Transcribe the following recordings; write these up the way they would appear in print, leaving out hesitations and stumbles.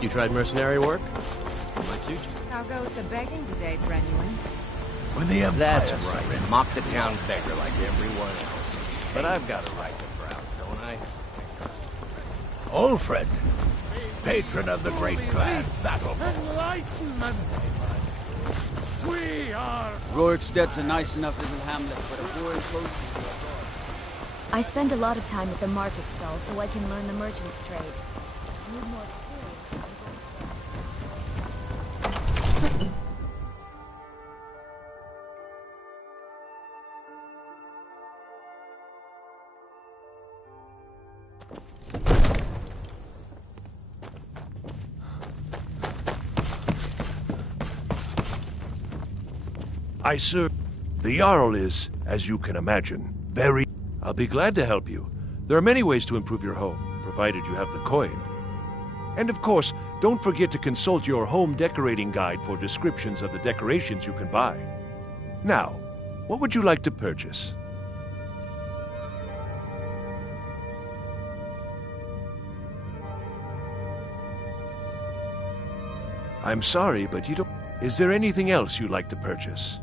You tried mercenary work? Might suit you. How goes the begging today, Brenuin? When the Empire That's right. Mock the town beggar like everyone else. But I've got a right to browse, don't I? Ulfred, patron of the great clan Battleborn. Enlightenment! We are... Rorikstedt's a nice enough little hamlet, but a boring close. I spend a lot of time at the market stall so I can learn the merchant's trade. Need more experience. I serve. The Jarl is, as you can imagine, very... I'll be glad to help you. There are many ways to improve your home, provided you have the coin. And of course, don't forget to consult your home decorating guide for descriptions of the decorations you can buy. Now, what would you like to purchase? I'm sorry, but you don't... Is there anything else you'd like to purchase?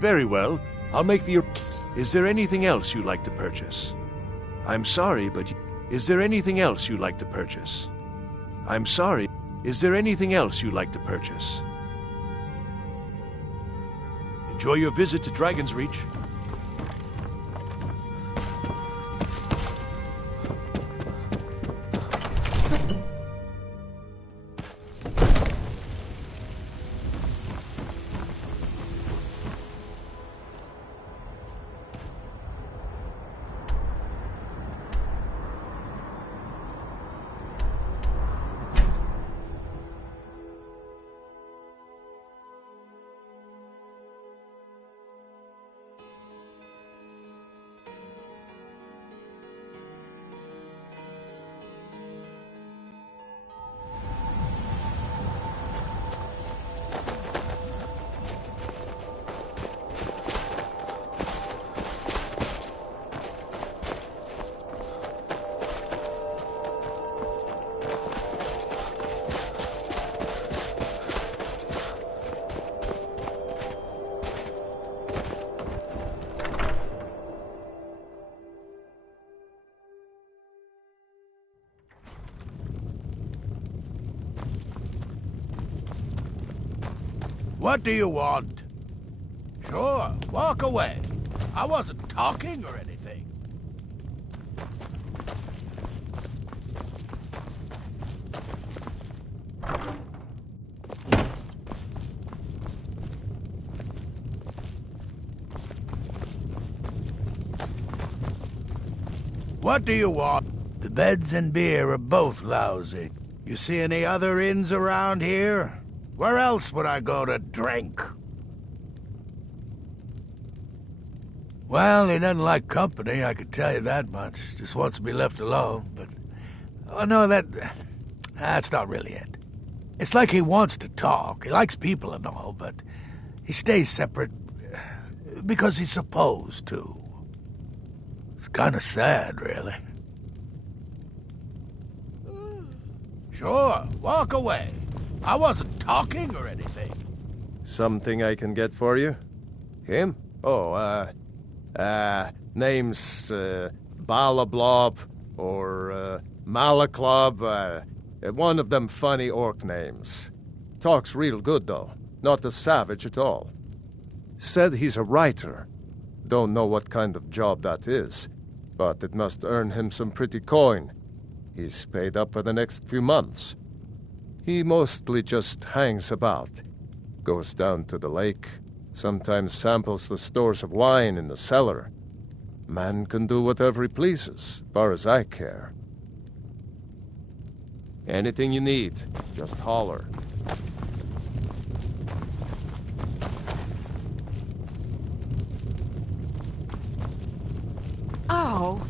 Very well. I'll make the... Is there anything else you'd like to purchase? I'm sorry, but... Is there anything else you'd like to purchase? I'm sorry. Is there anything else you'd like to purchase? Enjoy your visit to Dragon's Reach. What do you want? Sure, walk away. I wasn't talking or anything. What do you want? The beds and beer are both lousy. You see any other inns around here? Where else would I go to drink? Well, he doesn't like company, I can tell you that much. Just wants to be left alone, but... Oh, no, that's not really it. It's like he wants to talk. He likes people and all, but he stays separate because he's supposed to. It's kind of sad, really. Sure, walk away. I wasn't talking or anything. Something I can get for you? Him? Oh, name's, Balablob, or, Malaklob, one of them funny orc names. Talks real good, though. Not a savage at all. Said he's a writer. Don't know what kind of job that is, but it must earn him some pretty coin. He's paid up for the next few months. He mostly just hangs about. Goes down to the lake, sometimes samples the stores of wine in the cellar. Man can do whatever he pleases, far as I care. Anything you need, just holler. Oh.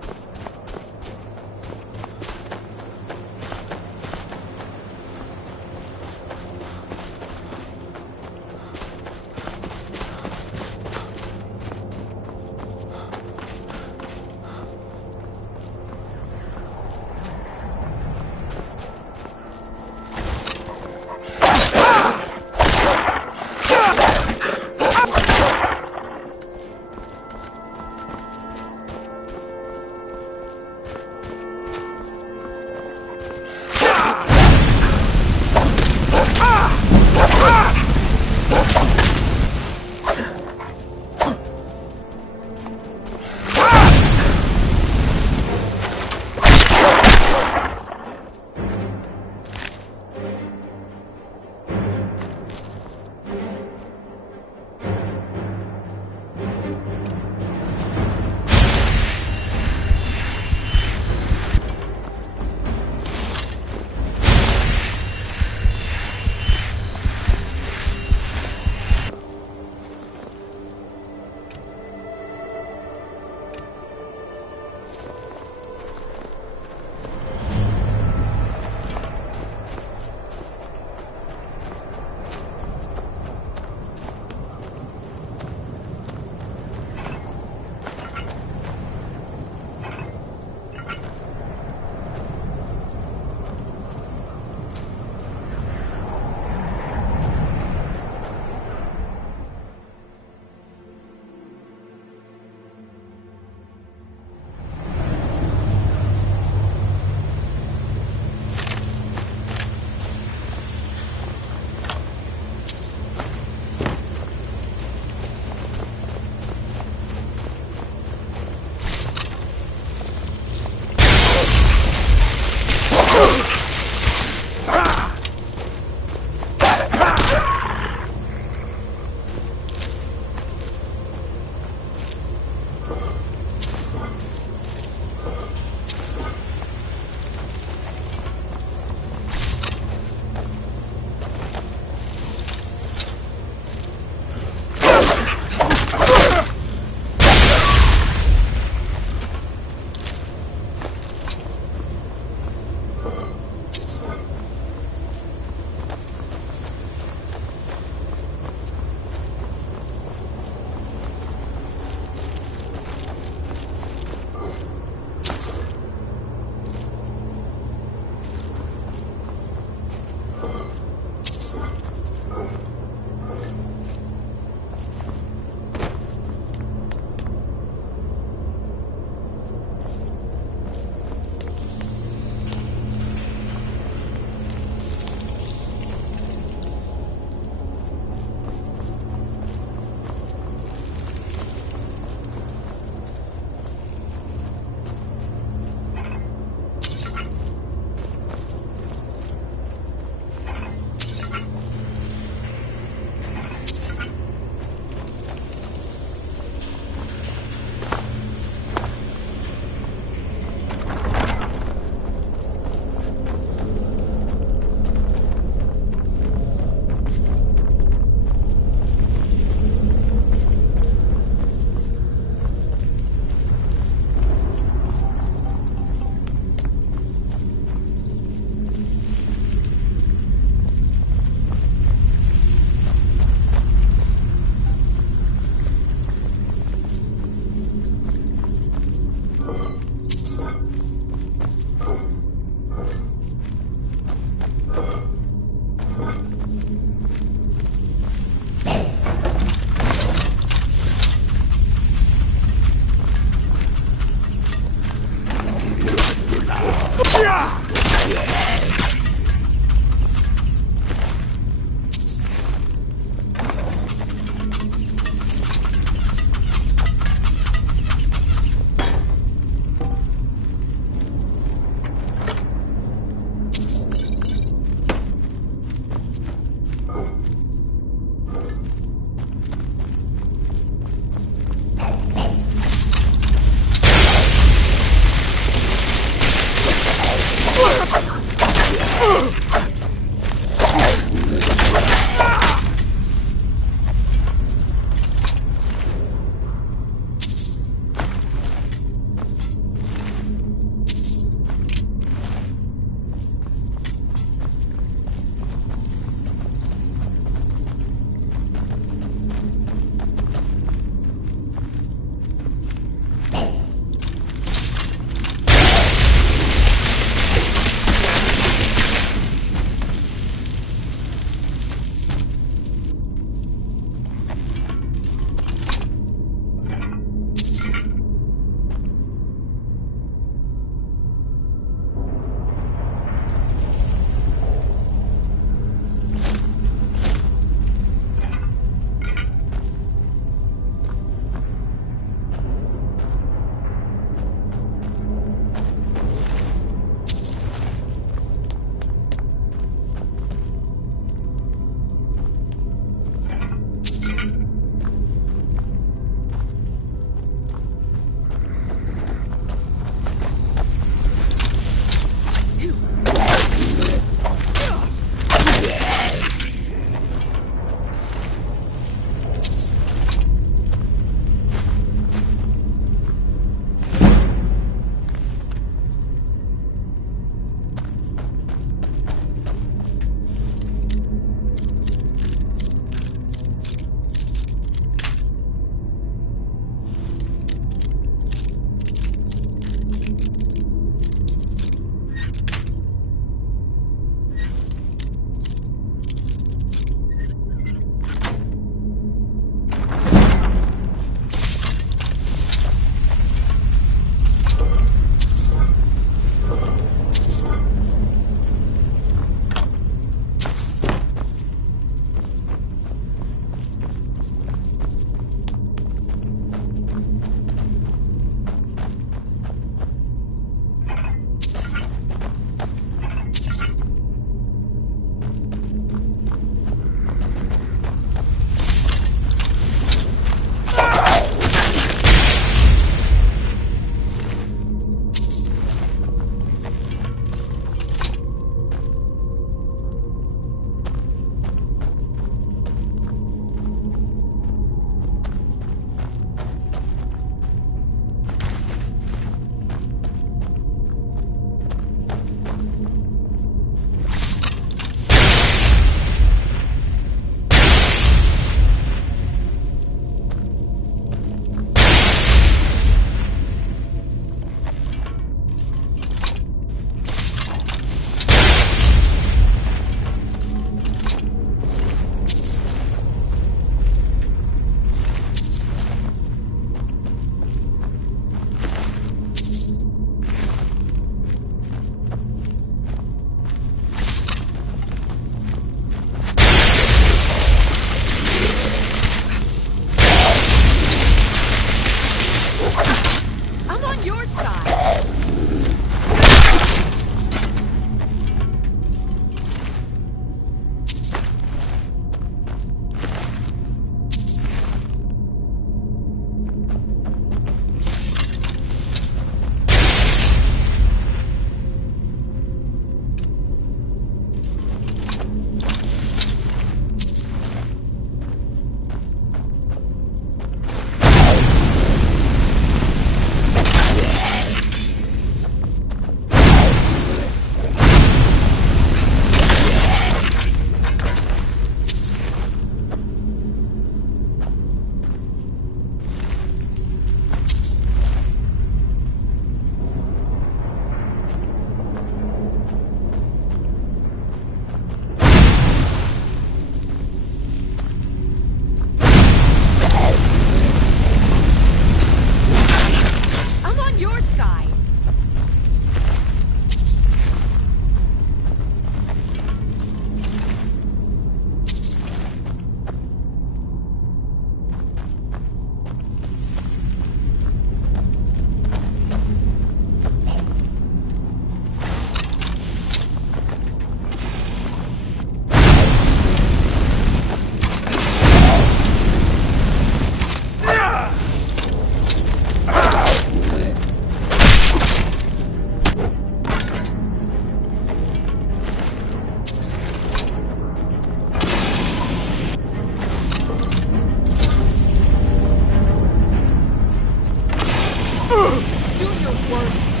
Do your worst.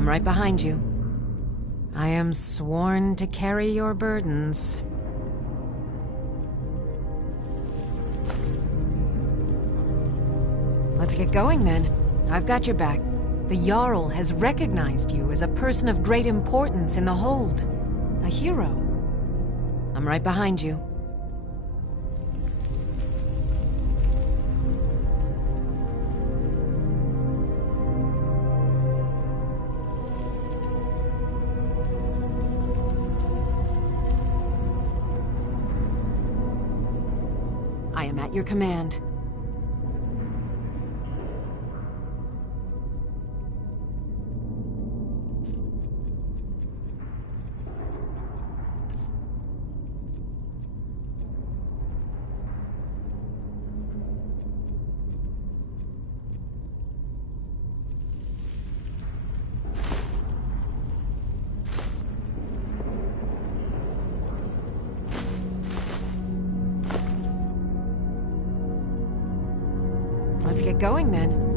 I'm right behind you. I am sworn to carry your burdens. Let's get going then. I've got your back. The Jarl has recognized you as a person of great importance in the hold. A hero. I'm right behind you. I am at your command. Let's get going then.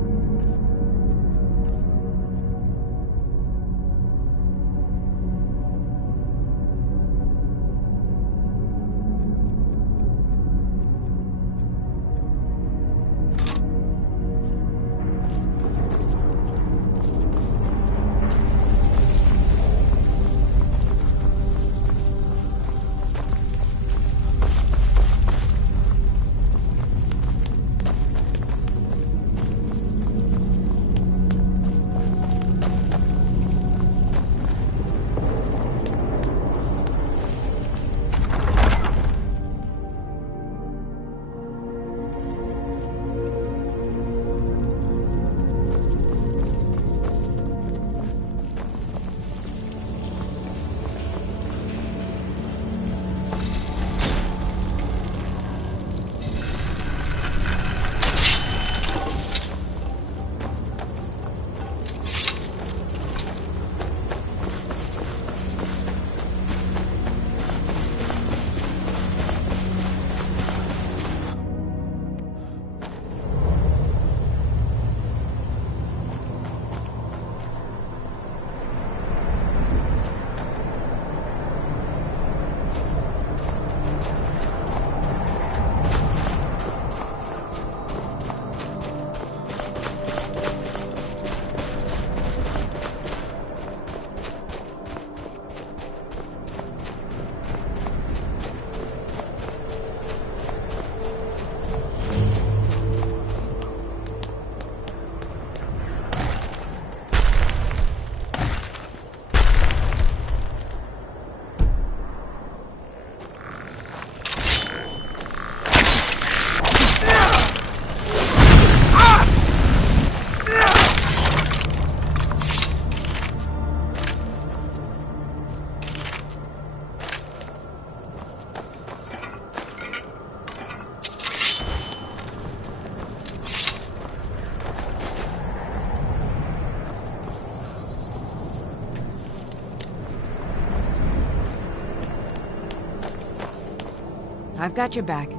I've got your back.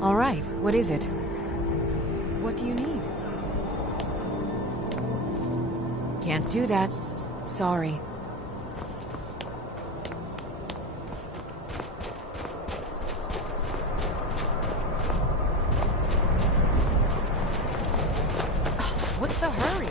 All right, what is it? What do you need? Can't do that. Sorry. What's the hurry?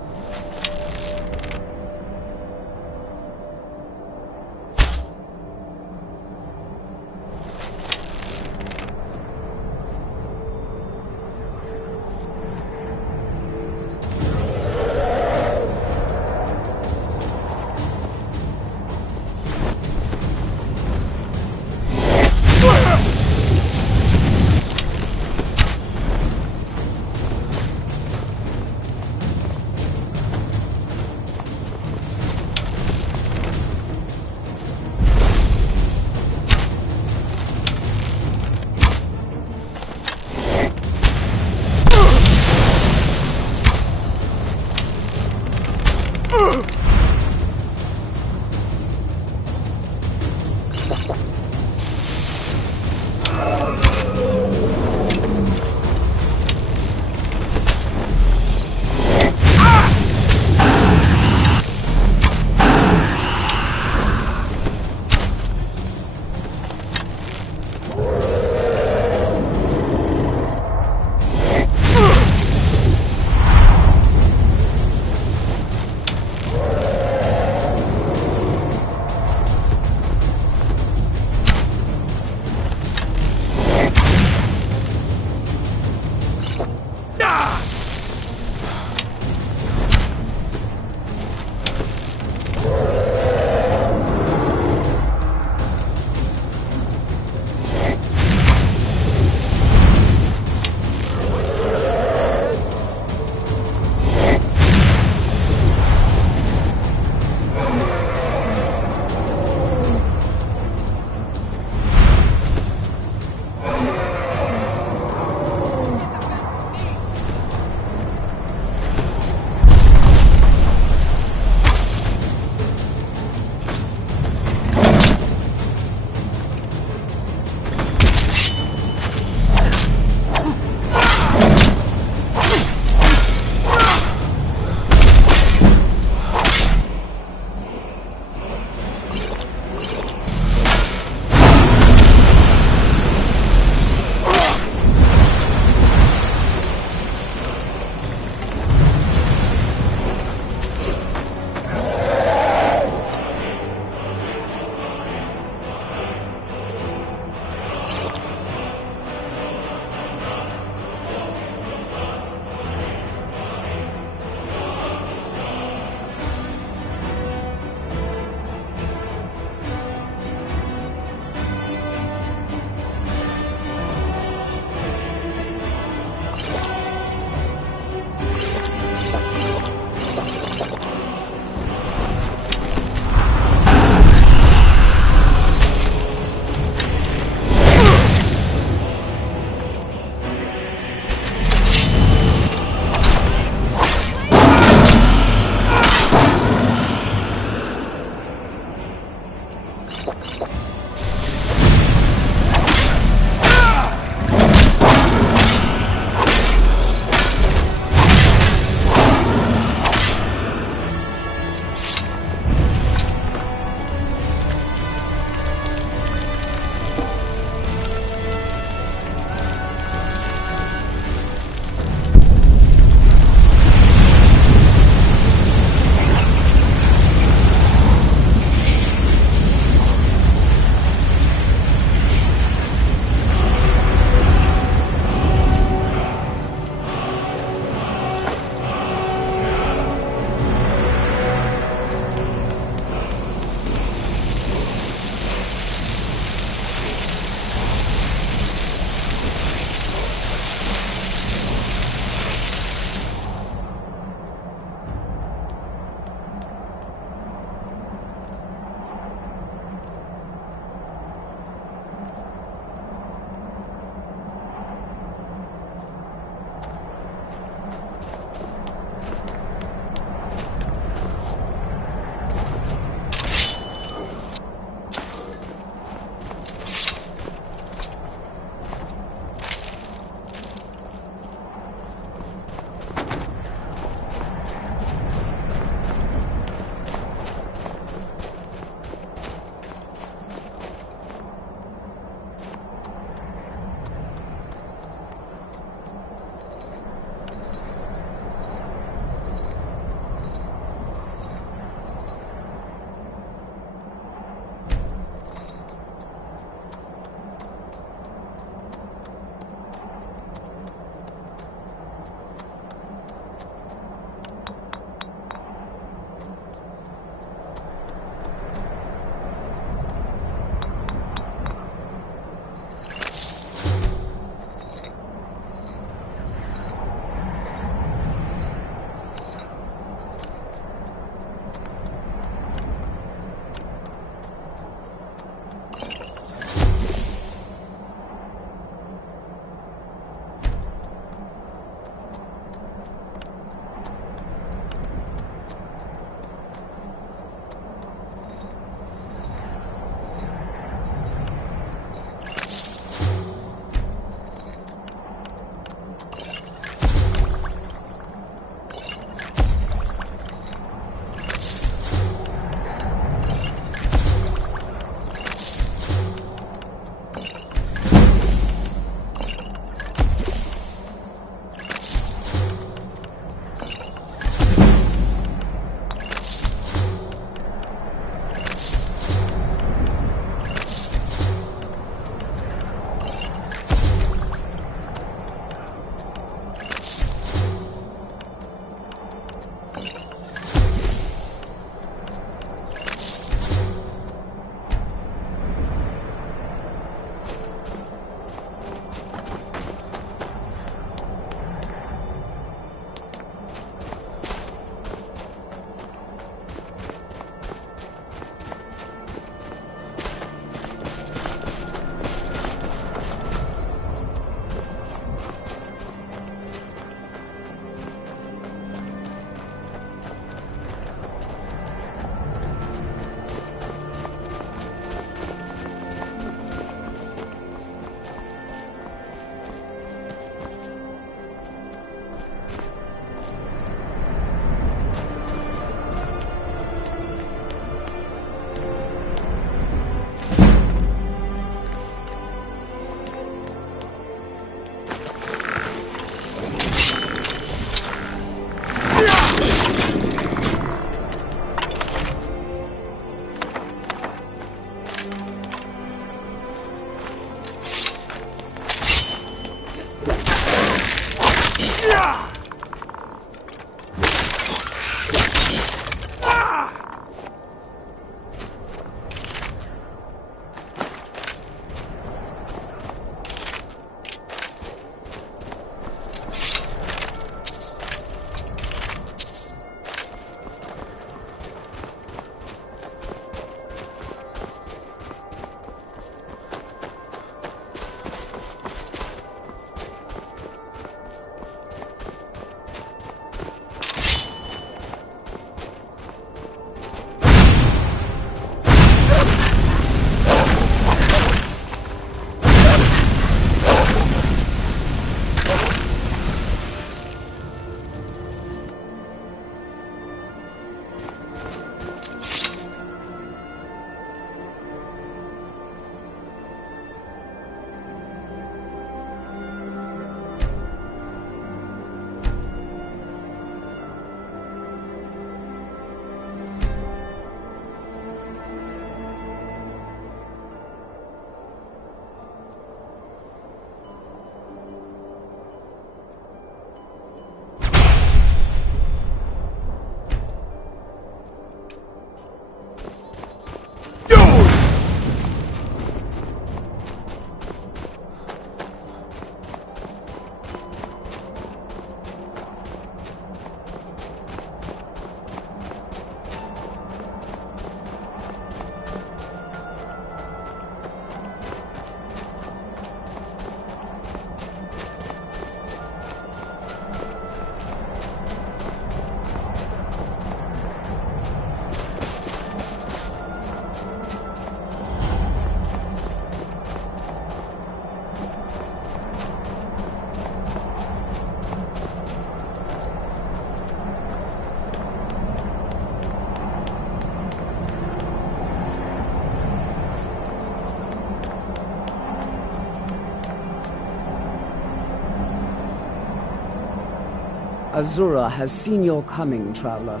Azura has seen your coming, traveler.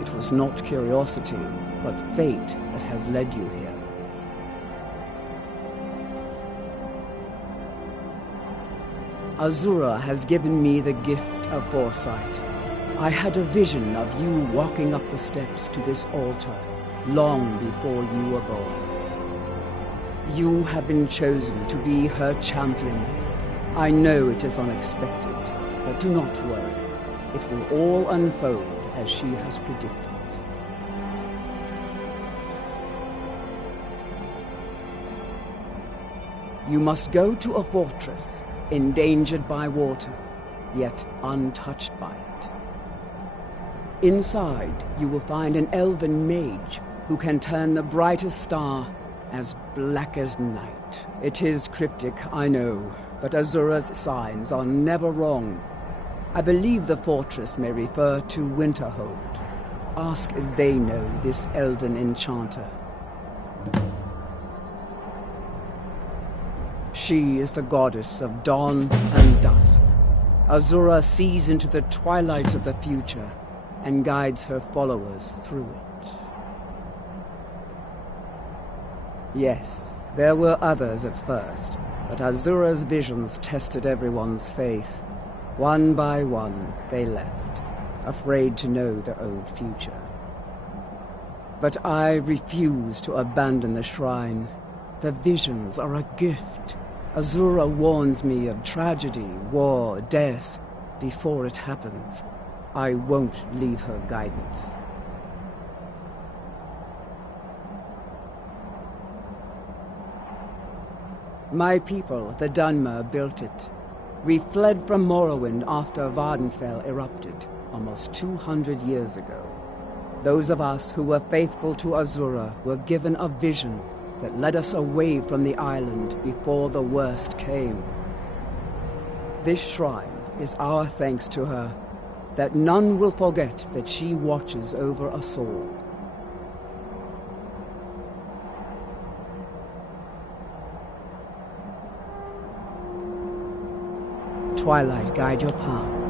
It was not curiosity, but fate that has led you here. Azura has given me the gift of foresight. I had a vision of you walking up the steps to this altar long before you were born. You have been chosen to be her champion. I know it is unexpected, but do not worry. It will all unfold as she has predicted. You must go to a fortress, endangered by water, yet untouched by it. Inside, you will find an elven mage who can turn the brightest star as black as night. It is cryptic, I know, but Azura's signs are never wrong. I believe the fortress may refer to Winterhold. Ask if they know this elven enchanter. She is the goddess of dawn and dusk. Azura sees into the twilight of the future and guides her followers through it. Yes, there were others at first, but Azura's visions tested everyone's faith. One by one, they left, afraid to know their own future. But I refuse to abandon the shrine. The visions are a gift. Azura warns me of tragedy, war, death. Before it happens, I won't leave her guidance. My people, the Dunmer, built it. We fled from Morrowind after Vardenfell erupted, almost 200 years ago. Those of us who were faithful to Azura were given a vision that led us away from the island before the worst came. This shrine is our thanks to her, that none will forget that she watches over us all. Twilight, guide your path.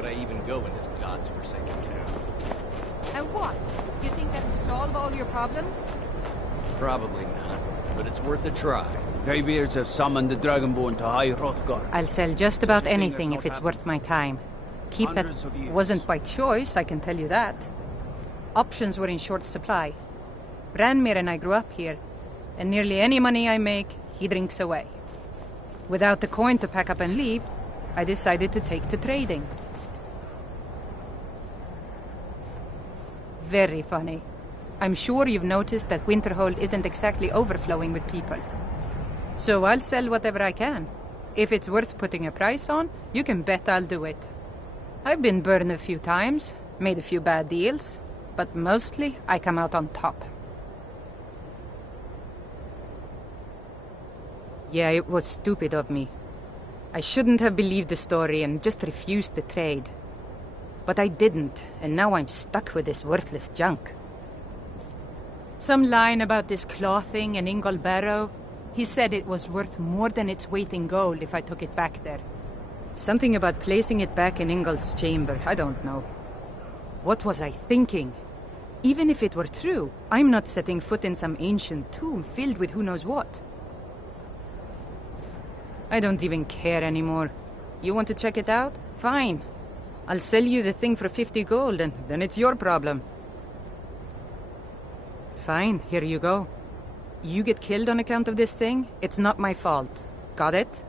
could I even go in this god's-forsaken town? And what? You think that'll solve all your problems? Probably not, but it's worth a try. Greybeards have summoned the Dragonborn to High Hrothgar. I'll sell just about anything if it's worth my time. Keep that... Hundreds of years. Wasn't by choice, I can tell you that. Options were in short supply. Branmir and I grew up here, and nearly any money I make, he drinks away. Without the coin to pack up and leave, I decided to take to trading. Very funny. I'm sure you've noticed that Winterhold isn't exactly overflowing with people. So I'll sell whatever I can. If it's worth putting a price on, you can bet I'll do it. I've been burned a few times, made a few bad deals, but mostly I come out on top. Yeah, it was stupid of me. I shouldn't have believed the story and just refused the trade. But I didn't, and now I'm stuck with this worthless junk. Some line about this clothing in Ingol Barrow. He said it was worth more than its weight in gold if I took it back there. Something about placing it back in Ingol's chamber, I don't know. What was I thinking? Even if it were true, I'm not setting foot in some ancient tomb filled with who knows what. I don't even care anymore. You want to check it out? Fine. I'll sell you the thing for 50 gold, and then it's your problem. Fine, here you go. You get killed on account of this thing, it's not my fault. Got it?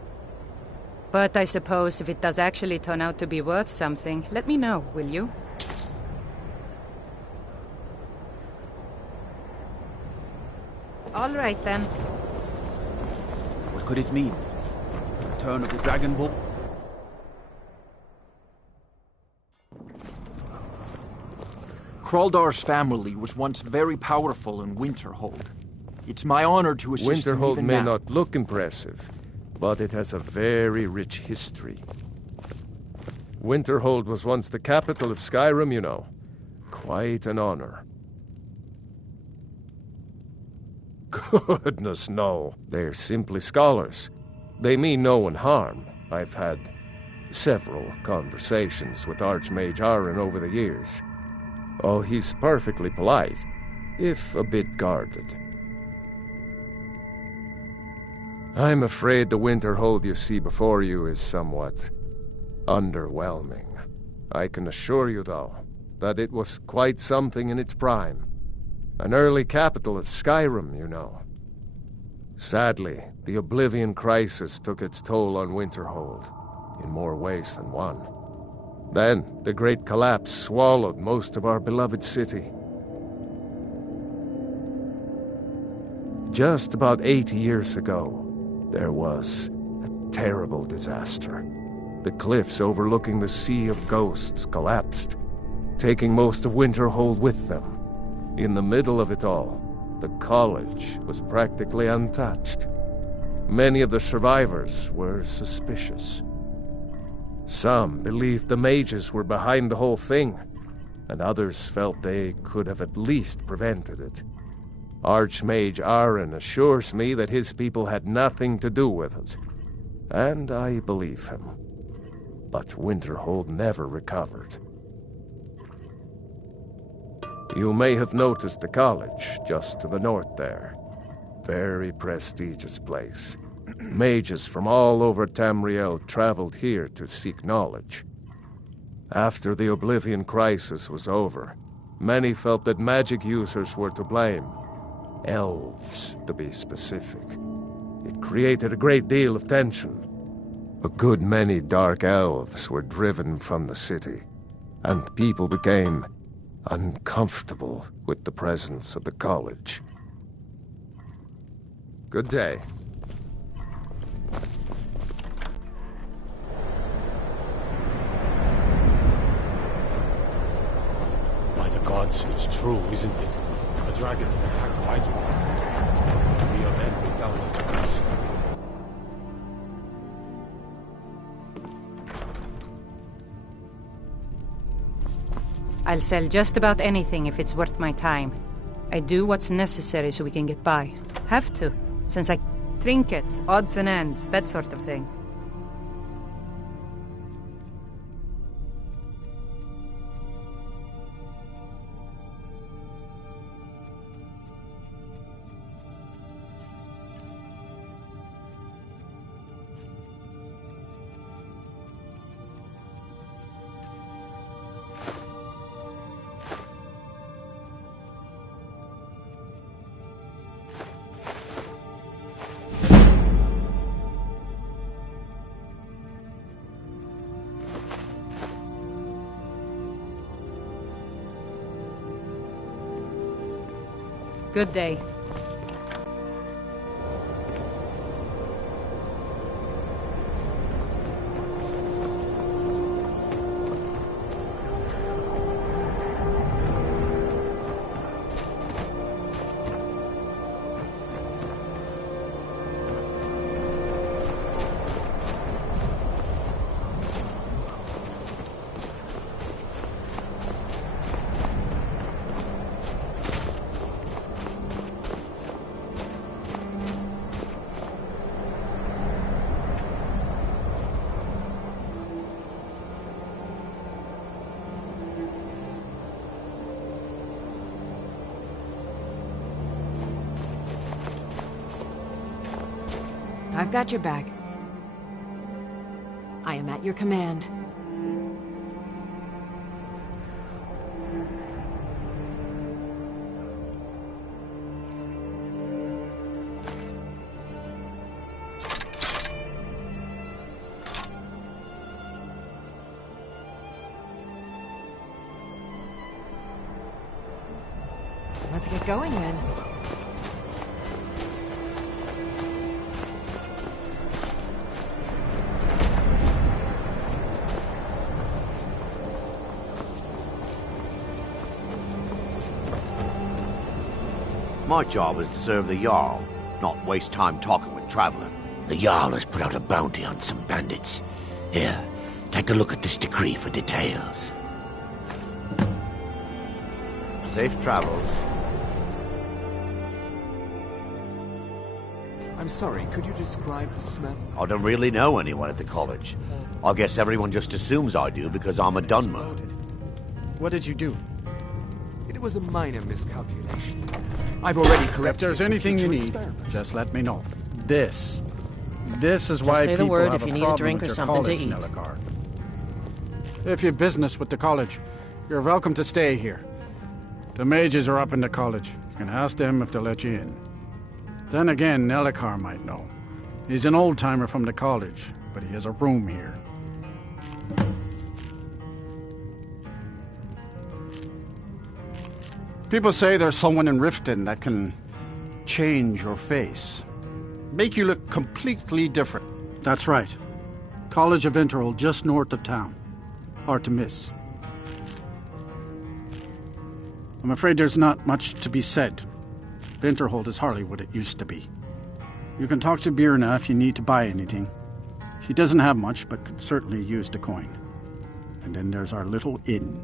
But I suppose if it does actually turn out to be worth something, let me know, will you? All right, then. What could it mean? The return of the Dragonborn? Kraldar's family was once very powerful in Winterhold. It's my honor to assist them Winterhold even may now. not look impressive, but it has a very rich history. Winterhold was once the capital of Skyrim, you know. Quite an honor. Goodness, no. They're simply scholars. They mean no one harm. I've had several conversations with Archmage Arin over the years. Oh, he's perfectly polite, if a bit guarded. I'm afraid the Winterhold you see before you is somewhat underwhelming. I can assure you, though, that it was quite something in its prime. An early capital of Skyrim, you know. Sadly, the Oblivion Crisis took its toll on Winterhold, in more ways than one. Then, the Great Collapse swallowed most of our beloved city. Just about 80 years ago, there was a terrible disaster. The cliffs overlooking the Sea of Ghosts collapsed, taking most of Winterhold with them. In the middle of it all, the college was practically untouched. Many of the survivors were suspicious. Some believed the mages were behind the whole thing, and others felt they could have at least prevented it. Archmage Arin assures me that his people had nothing to do with it, and I believe him. But Winterhold never recovered. You may have noticed the college just to the north there. Very prestigious place. Mages from all over Tamriel traveled here to seek knowledge. After the Oblivion Crisis was over, many felt that magic users were to blame. Elves, to be specific. It created a great deal of tension. A good many dark elves were driven from the city, and people became uncomfortable with the presence of the college. Good day. By the gods, it's true, isn't it? A dragon has attacked Whiterun. We are men bring down to the beast. I'll sell just about anything if it's worth my time. I do what's necessary so we can get by. Have to, since I... trinkets, odds and ends, that sort of thing. Good day. I've got your back. I am at your command. Let's get going then. My job is to serve the Jarl, not waste time talking with Traveler. The Jarl has put out a bounty on some bandits. Here, take a look at this decree for details. Safe travels. I'm sorry, could you describe the smell? I don't really know anyone at the college. I guess everyone just assumes I do because I'm a Dunmer. What did you do? It was a minor miscalculation. I've already corrected. If there's anything you need, just let me know. This is why say the people word have if you a need a problem drink with or your something to college, eat. Nellicar. If you've business with the college, you're welcome to stay here. The mages are up in the college. You can ask them if they'll let you in. Then again, Nellicar might know. He's an old-timer from the college, but he has a room here. People say there's someone in Riften that can change your face. Make you look completely different. That's right. College of Winterhold, just north of town. Hard to miss. I'm afraid there's not much to be said. Winterhold is hardly what it used to be. You can talk to Birna if you need to buy anything. She doesn't have much, but could certainly use the coin. And then there's our little inn.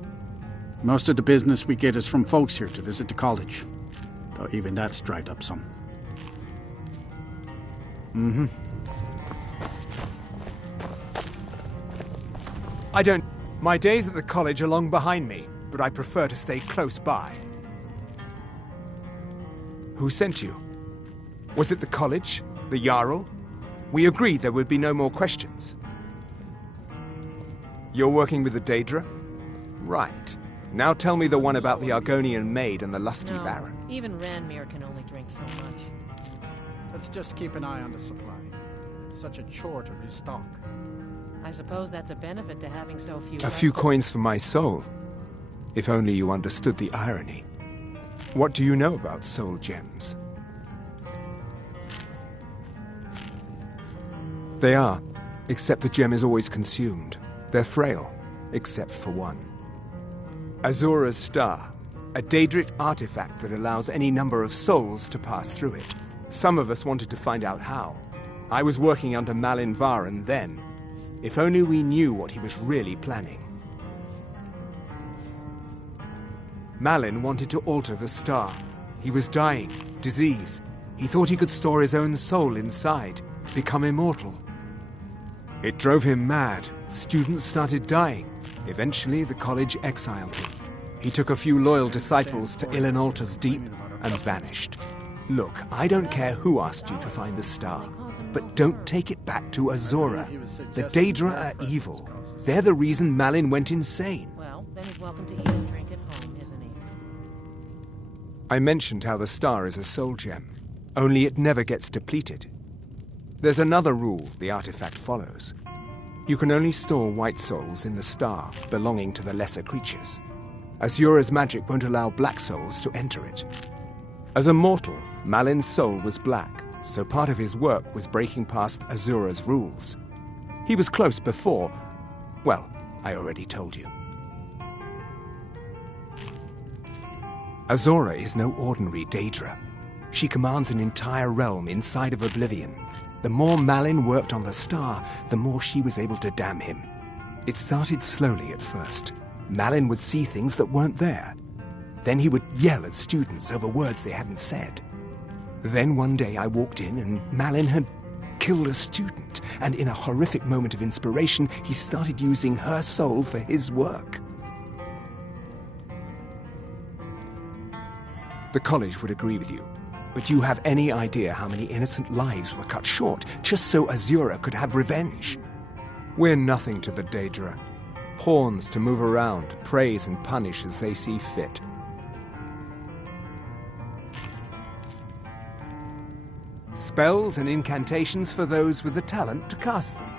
Most of the business we get is from folks here to visit the college. Though even that's dried up some. My days at the college are long behind me, but I prefer to stay close by. Who sent you? Was it the college? The Jarl? We agreed there would be no more questions. You're working with the Daedra? Right. Now tell me the one about the Argonian maid and the lusty baron. Even Ranmir can only drink so much. Let's just keep an eye on the supply. It's such a chore to restock. I suppose that's a benefit to having so few... A few coins for my soul. If only you understood the irony. What do you know about soul gems? They are, except the gem is always consumed. They're frail, except for one. Azura's Star, a Daedric artifact that allows any number of souls to pass through it. Some of us wanted to find out how. I was working under Malin Varen then. If only we knew what he was really planning. Malin wanted to alter the star. He was dying, disease. He thought he could store his own soul inside, become immortal. It drove him mad. Students started dying. Eventually, the college exiled him. He took a few loyal disciples to Ilinalta's Deep and vanished. Look, I don't care who asked you to find the star, but don't take it back to Azura. The Daedra are evil. They're the reason Malin went insane. Well, then he's welcome to eat and drink at home, isn't he? I mentioned how the star is a soul gem, only it never gets depleted. There's another rule the artifact follows. You can only store white souls in the star belonging to the lesser creatures. Azura's magic won't allow black souls to enter it. As a mortal, Malin's soul was black, so part of his work was breaking past Azura's rules. He was close before... well, I already told you. Azura is no ordinary Daedra. She commands an entire realm inside of Oblivion. The more Malin worked on the star, the more she was able to damn him. It started slowly at first. Malin would see things that weren't there. Then he would yell at students over words they hadn't said. Then one day I walked in and Malin had killed a student, and in a horrific moment of inspiration, he started using her soul for his work. The college would agree with you, but do you have any idea how many innocent lives were cut short just so Azura could have revenge? We're nothing to the Daedra. Pawns to move around, praise and punish as they see fit. Spells and incantations for those with the talent to cast them.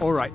All right.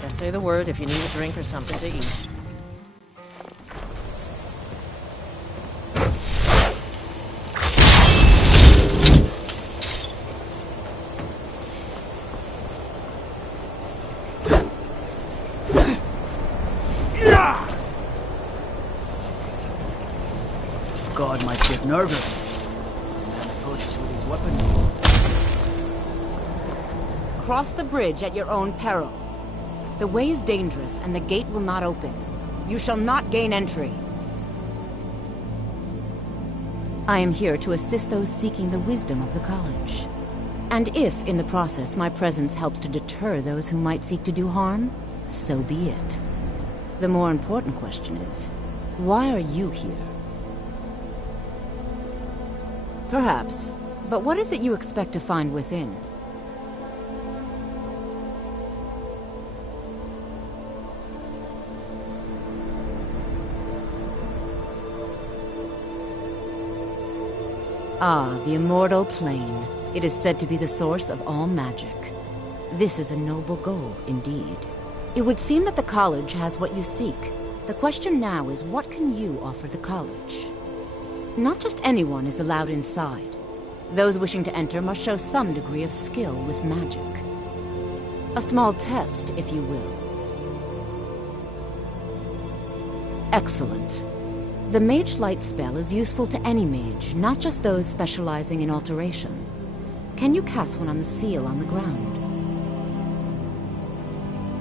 Just say the word if you need a drink or something to eat. nervous. The man approaches with his weapon. Cross the bridge at your own peril. The way is dangerous, and the gate will not open. You shall not gain entry. I am here to assist those seeking the wisdom of the college. And if, in the process, my presence helps to deter those who might seek to do harm, so be it. The more important question is, why are you here? Perhaps, but what is it you expect to find within? Ah, the immortal plane. It is said to be the source of all magic. This is a noble goal, indeed. It would seem that the college has what you seek. The question now is, what can you offer the college? Not just anyone is allowed inside. Those wishing to enter must show some degree of skill with magic. A small test, if you will. Excellent. The Mage Light spell is useful to any mage, not just those specializing in alteration. Can you cast one on the seal on the ground?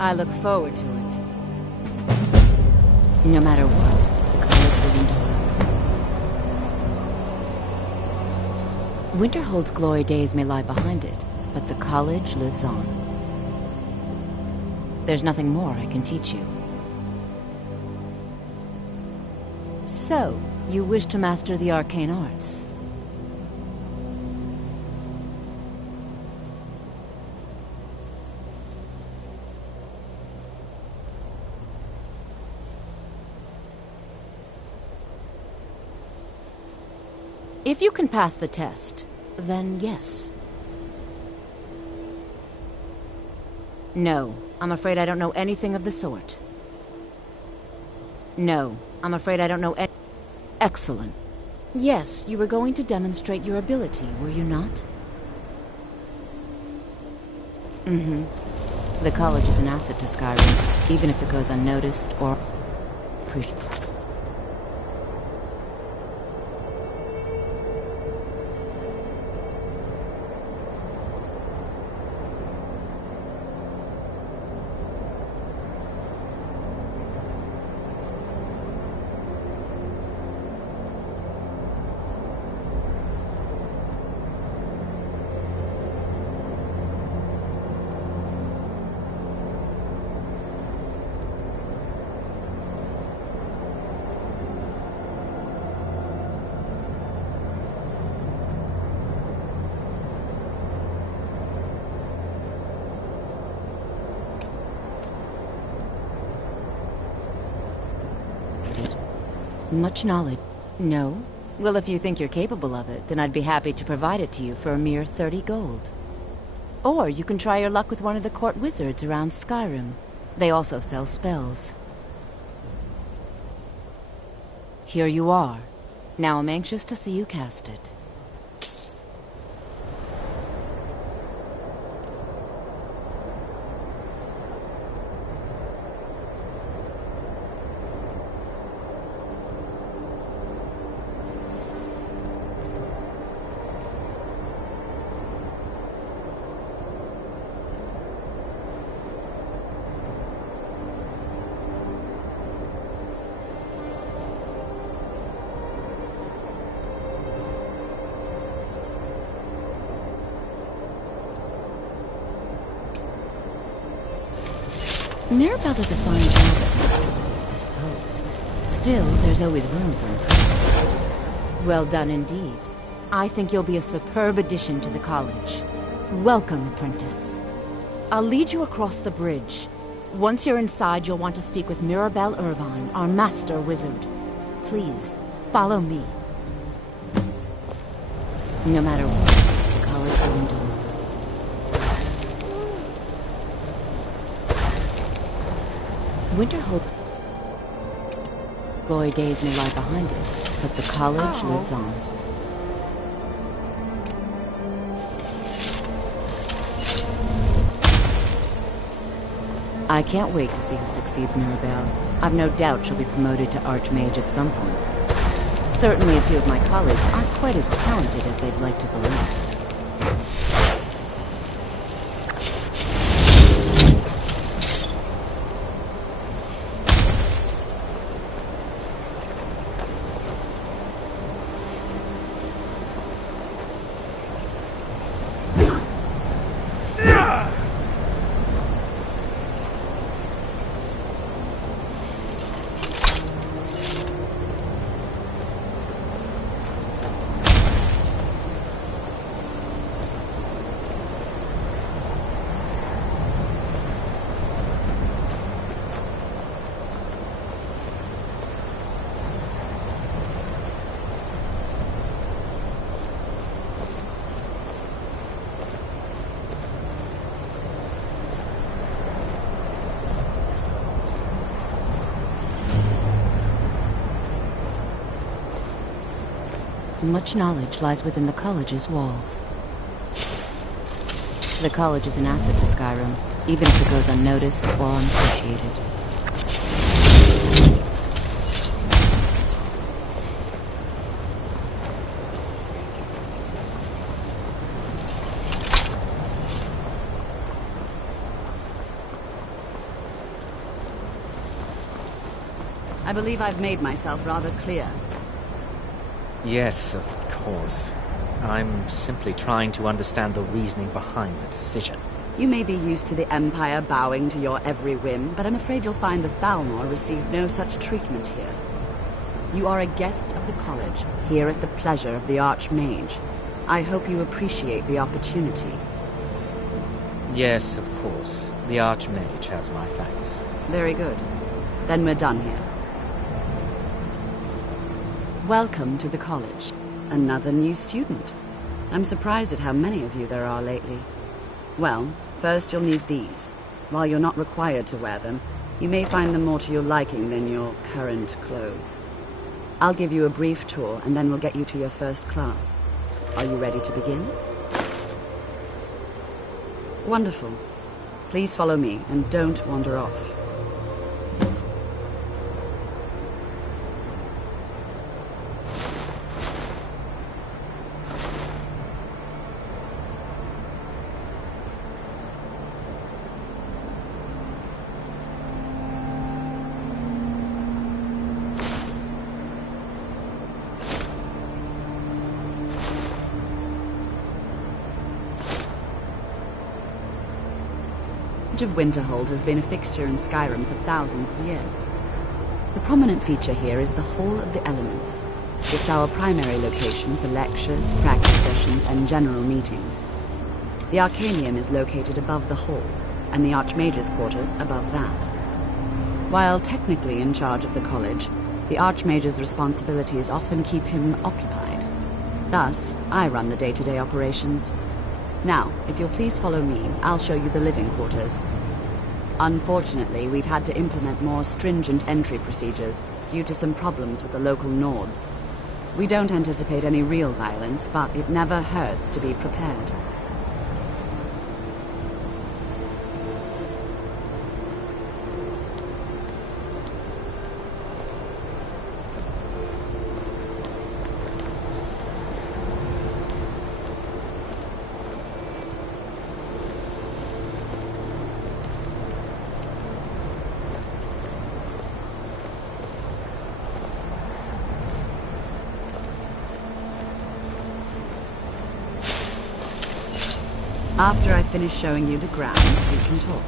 I look forward to it. No matter what, the college will endure. Winterhold's glory days may lie behind it, but the college lives on. There's nothing more I can teach you. So, you wish to master the arcane arts? If you can pass the test, then yes. No, I'm afraid I don't know anything of the sort. No, I'm afraid I don't know any... Excellent. Yes, you were going to demonstrate your ability, were you not? Mm-hmm. The college is an asset to Skyrim, even if it goes unnoticed or... appreciated. Much knowledge. No? Well, if you think you're capable of it, then I'd be happy to provide it to you for a mere 30 gold. Or you can try your luck with one of the court wizards around Skyrim. They also sell spells. Here you are. Now I'm anxious to see you cast it. Mirabelle does a fine job at Master Wizard, I suppose. Still, there's always room for improvement. Well done indeed. I think you'll be a superb addition to the college. Welcome, apprentice. I'll lead you across the bridge. Once you're inside, you'll want to speak with Mirabelle Irvine, our Master Wizard. Please, follow me. No matter what, the college will endure. Winterhold glory days may lie behind it, but the college lives on. I can't wait to see who succeeds Mirabelle. I've no doubt she'll be promoted to Archmage at some point. Certainly a few of my colleagues aren't quite as talented as they'd like to believe. Much knowledge lies within the college's walls. The college is an asset to Skyrim, even if it goes unnoticed or unappreciated. I believe I've made myself rather clear. Yes, of course. I'm simply trying to understand the reasoning behind the decision. You may be used to the Empire bowing to your every whim, but I'm afraid you'll find the Thalmor received no such treatment here. You are a guest of the college, here at the pleasure of the Archmage. I hope you appreciate the opportunity. Yes, of course. The Archmage has my thanks. Very good. Then we're done here. Welcome to the college. Another new student. I'm surprised at how many of you there are lately. Well, first you'll need these. While you're not required to wear them, you may find them more to your liking than your current clothes. I'll give you a brief tour, and then we'll get you to your first class. Are you ready to begin? Wonderful. Please follow me, and don't wander off. Of Winterhold has been a fixture in Skyrim for thousands of years. The prominent feature here is the Hall of the Elements. It's our primary location for lectures, practice sessions, and general meetings. The Arcanium is located above the hall, and the Archmage's quarters above that. While technically in charge of the college, the Archmage's responsibilities often keep him occupied. Thus, I run the day-to-day operations. Now, if you'll please follow me, I'll show you the living quarters. Unfortunately, we've had to implement more stringent entry procedures due to some problems with the local Nords. We don't anticipate any real violence, but it never hurts to be prepared. After I finish showing you the grounds, we can talk.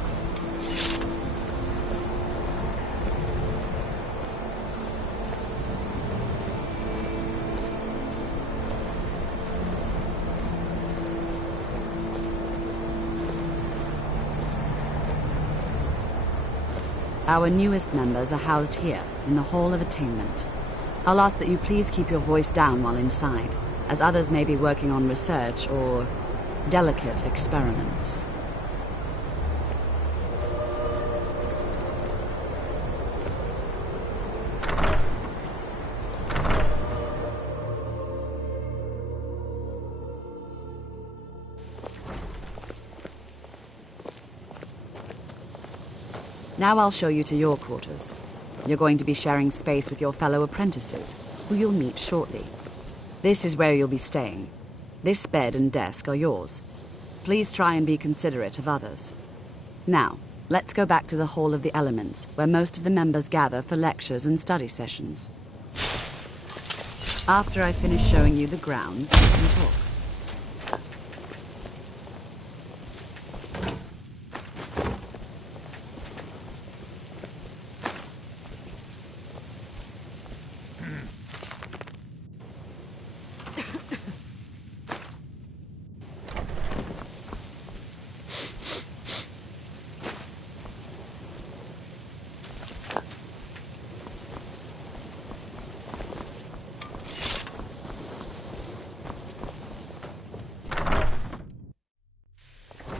Our newest members are housed here, in the Hall of Attainment. I'll ask that you please keep your voice down while inside, as others may be working on research or delicate experiments. Now I'll show you to your quarters. You're going to be sharing space with your fellow apprentices. who you'll meet shortly. This is where you'll be staying. This bed and desk are yours. Please try and be considerate of others. Now, let's go back to the Hall of the Elements, where most of the members gather for lectures and study sessions. After I finish showing you the grounds, we can talk.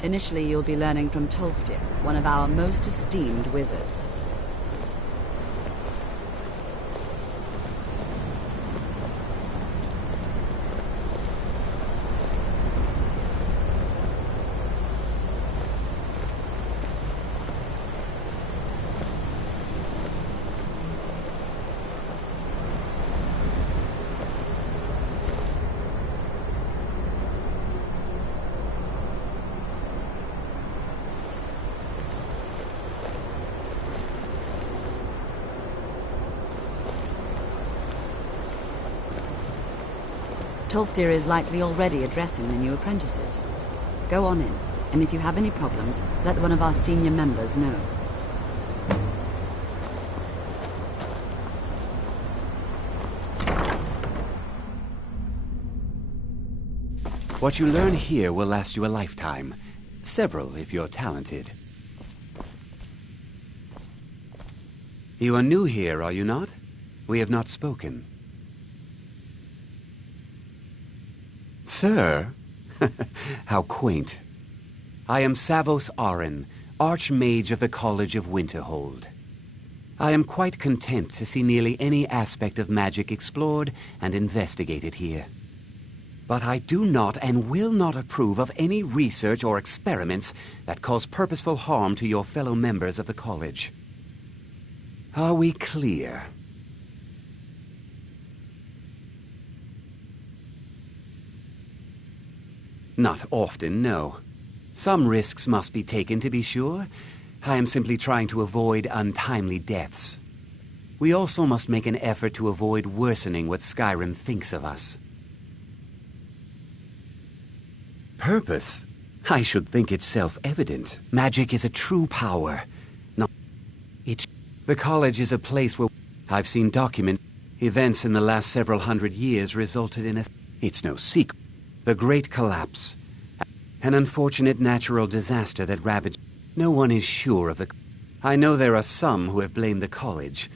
Initially, you'll be learning from Tolfdir, one of our most esteemed wizards. Tolfdir is likely already addressing the new apprentices. Go on in, and if you have any problems, let one of our senior members know. What you learn here will last you a lifetime. Several, if you're talented. You are new here, are you not? We have not spoken. Sir? How quaint. I am Savos Arin, Archmage of the College of Winterhold. I am quite content to see nearly any aspect of magic explored and investigated here. But I do not and will not approve of any research or experiments that cause purposeful harm to your fellow members of the college. Are we clear? Not often, no. Some risks must be taken, to be sure. I am simply trying to avoid untimely deaths. We also must make an effort to avoid worsening what Skyrim thinks of us. Purpose? I should think it's self-evident. Magic is a true power. Not the college is a place where I've seen documents. Events in the last several hundred years resulted in a... It's no secret. The Great Collapse. An unfortunate natural disaster that ravaged... No one is sure of the... I know there are some who have blamed the college.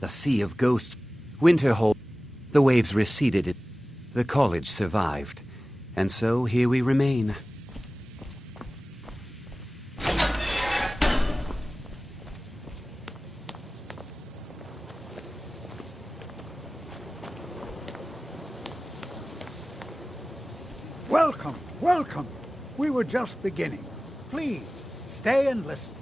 The Sea of Ghosts... Winterhold... The waves receded. The college survived. And so here we remain. Welcome, welcome. We were just beginning. Please, stay and listen.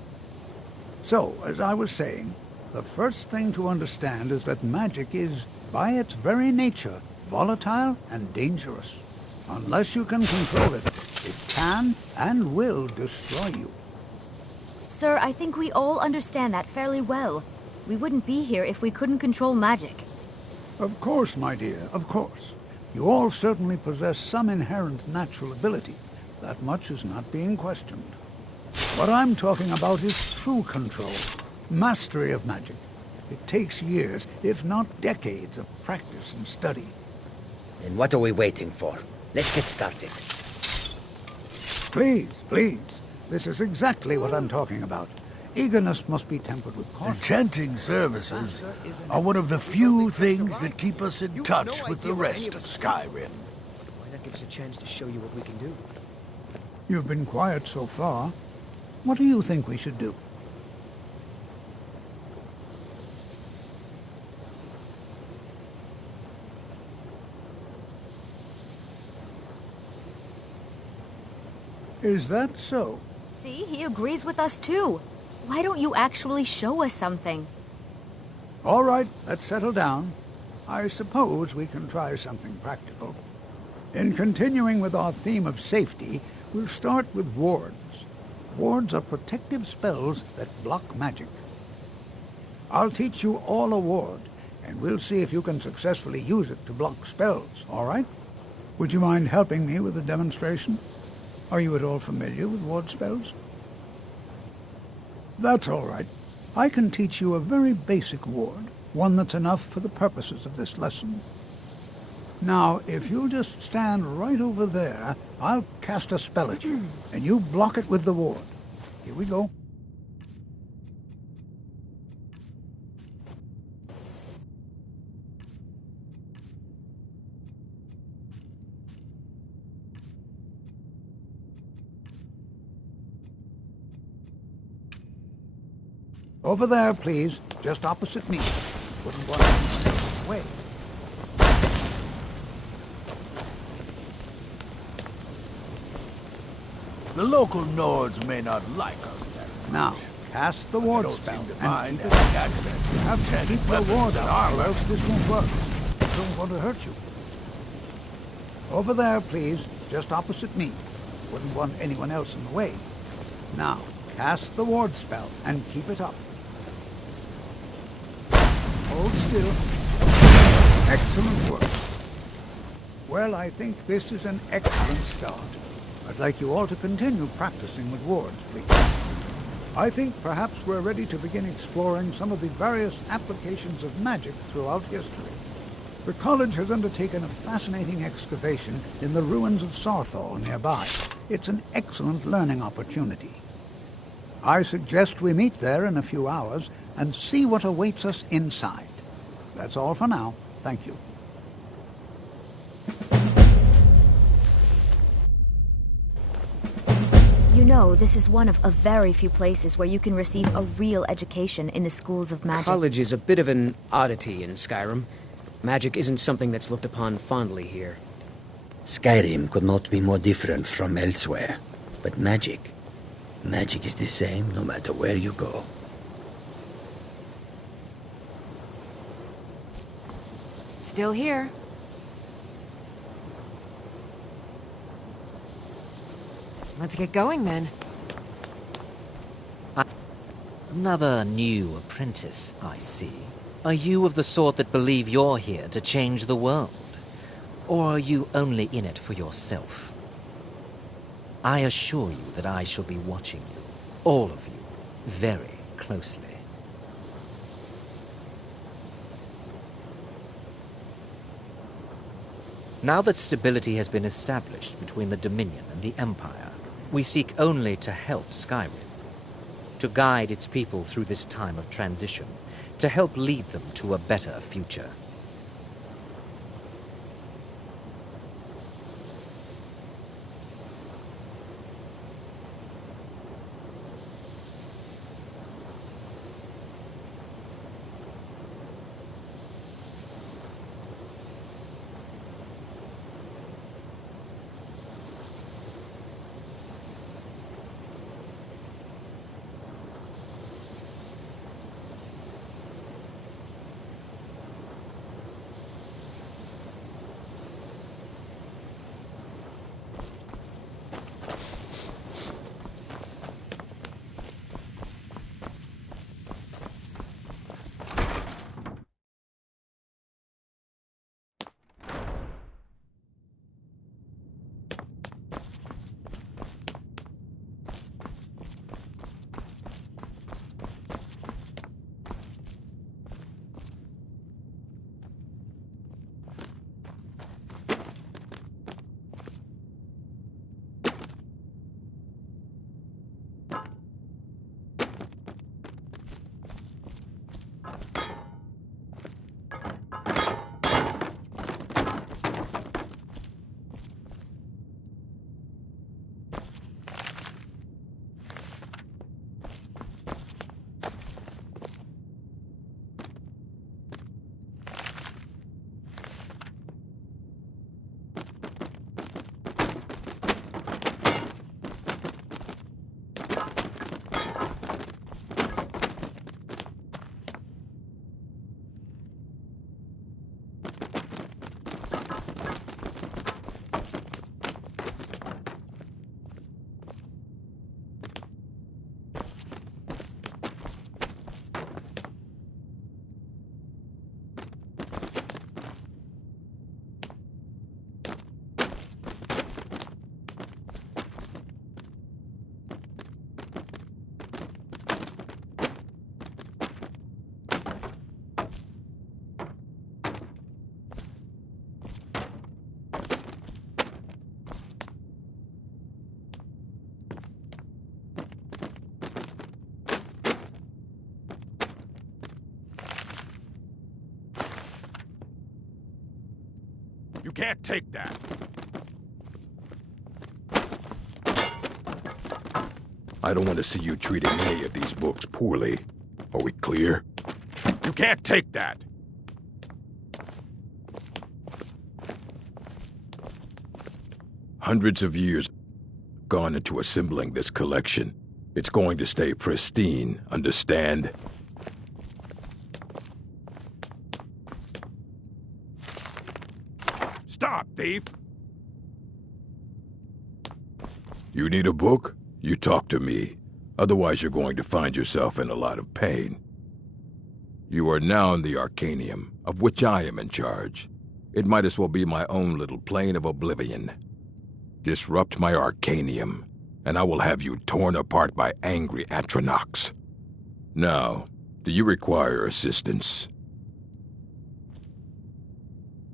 So, as I was saying, the first thing to understand is that magic is, by its very nature, volatile and dangerous. Unless you can control it, it can and will destroy you. Sir, I think we all understand that fairly well. We wouldn't be here if we couldn't control magic. Of course, my dear, of course. You all certainly possess some inherent natural ability. That much is not being questioned. What I'm talking about is true control, mastery of magic. It takes years, if not decades, of practice and study. Then what are we waiting for? Let's get started. Please, please. This is exactly what I'm talking about. Eagerness must be tempered with caution. Enchanting services are one of the few things that keep us in touch with the rest of Skyrim. Why not give us a chance to show you what we can do? You've been quiet so far. What do you think we should do? Is that so? See, he agrees with us too. Why don't you actually show us something? All right, let's settle down. I suppose we can try something practical. In continuing with our theme of safety, we'll start with wards. Wards are protective spells that block magic. I'll teach you all a ward, and we'll see if you can successfully use it to block spells, all right? Would you mind helping me with the demonstration? Are you at all familiar with ward spells? That's all right. I can teach you a very basic ward, one that's enough for the purposes of this lesson. Now, if you'll just stand right over there, I'll cast a spell at you, and you block it with the ward. Here we go. Over there, please, just opposite me. Wouldn't want to away. The local Nords may not like us that much. Now, cast the ward spell and keep it access. You have to keep the ward out, or else this won't work. I don't want to hurt you. Over there, please, just opposite me. Wouldn't want anyone else in the way. Now, cast the ward spell and keep it up. Hold still. Excellent work. Well, I think this is an excellent start. I'd like you all to continue practicing with wards, please. I think perhaps we're ready to begin exploring some of the various applications of magic throughout history. The college has undertaken a fascinating excavation in the ruins of Sarthal nearby. It's an excellent learning opportunity. I suggest we meet there in a few hours and see what awaits us inside. That's all for now. Thank you. You know, this is one of a very few places where you can receive a real education in the schools of magic. College is a bit of an oddity in Skyrim. Magic isn't something that's looked upon fondly here. Skyrim could not be more different from elsewhere. But magic is the same no matter where you go. Still here. Let's get going, then. Another new apprentice, I see. Are you of the sort that believe you're here to change the world? Or are you only in it for yourself? I assure you that I shall be watching you, all of you, very closely. Now that stability has been established between the Dominion and the Empire, we seek only to help Skyrim, to guide its people through this time of transition, to help lead them to a better future. You can't take that. I don't want to see you treating any of these books poorly. Are we clear? You can't take that. Hundreds of years have gone into assembling this collection. It's going to stay pristine, understand? Stop, thief! You need a book? You talk to me. Otherwise, you're going to find yourself in a lot of pain. You are now in the Arcanium, of which I am in charge. It might as well be my own little plane of oblivion. Disrupt my Arcanium, and I will have you torn apart by angry Atronachs. Now, do you require assistance?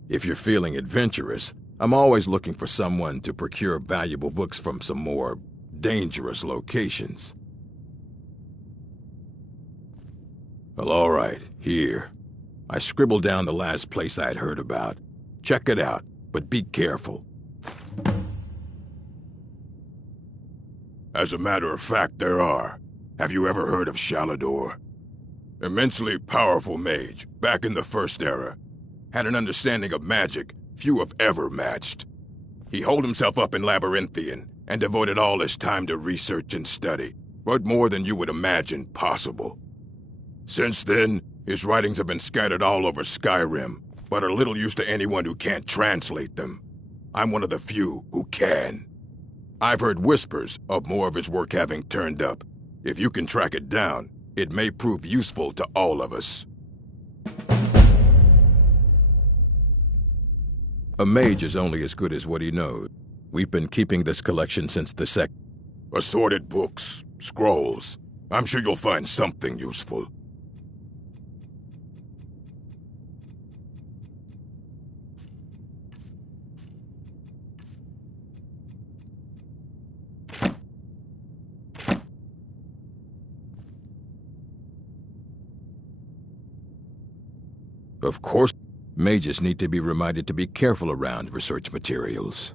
If you're feeling adventurous, I'm always looking for someone to procure valuable books from some more dangerous locations. Well, all right, here. I scribbled down the last place I'd heard about. Check it out, but be careful. As a matter of fact, there are. Have you ever heard of Shalador? Immensely powerful mage, back in the First Era. Had an understanding of magic few have ever matched. He holed himself up in Labyrinthian and devoted all his time to research and study. Wrote more than you would imagine possible. Since then, his writings have been scattered all over Skyrim, but are little use to anyone who can't translate them. I'm one of the few who can. I've heard whispers of more of his work having turned up. If you can track it down, it may prove useful to all of us. A mage is only as good as what he knows. We've been keeping this collection since the Assorted books, scrolls. I'm sure you'll find something useful. Of course, mages need to be reminded to be careful around research materials.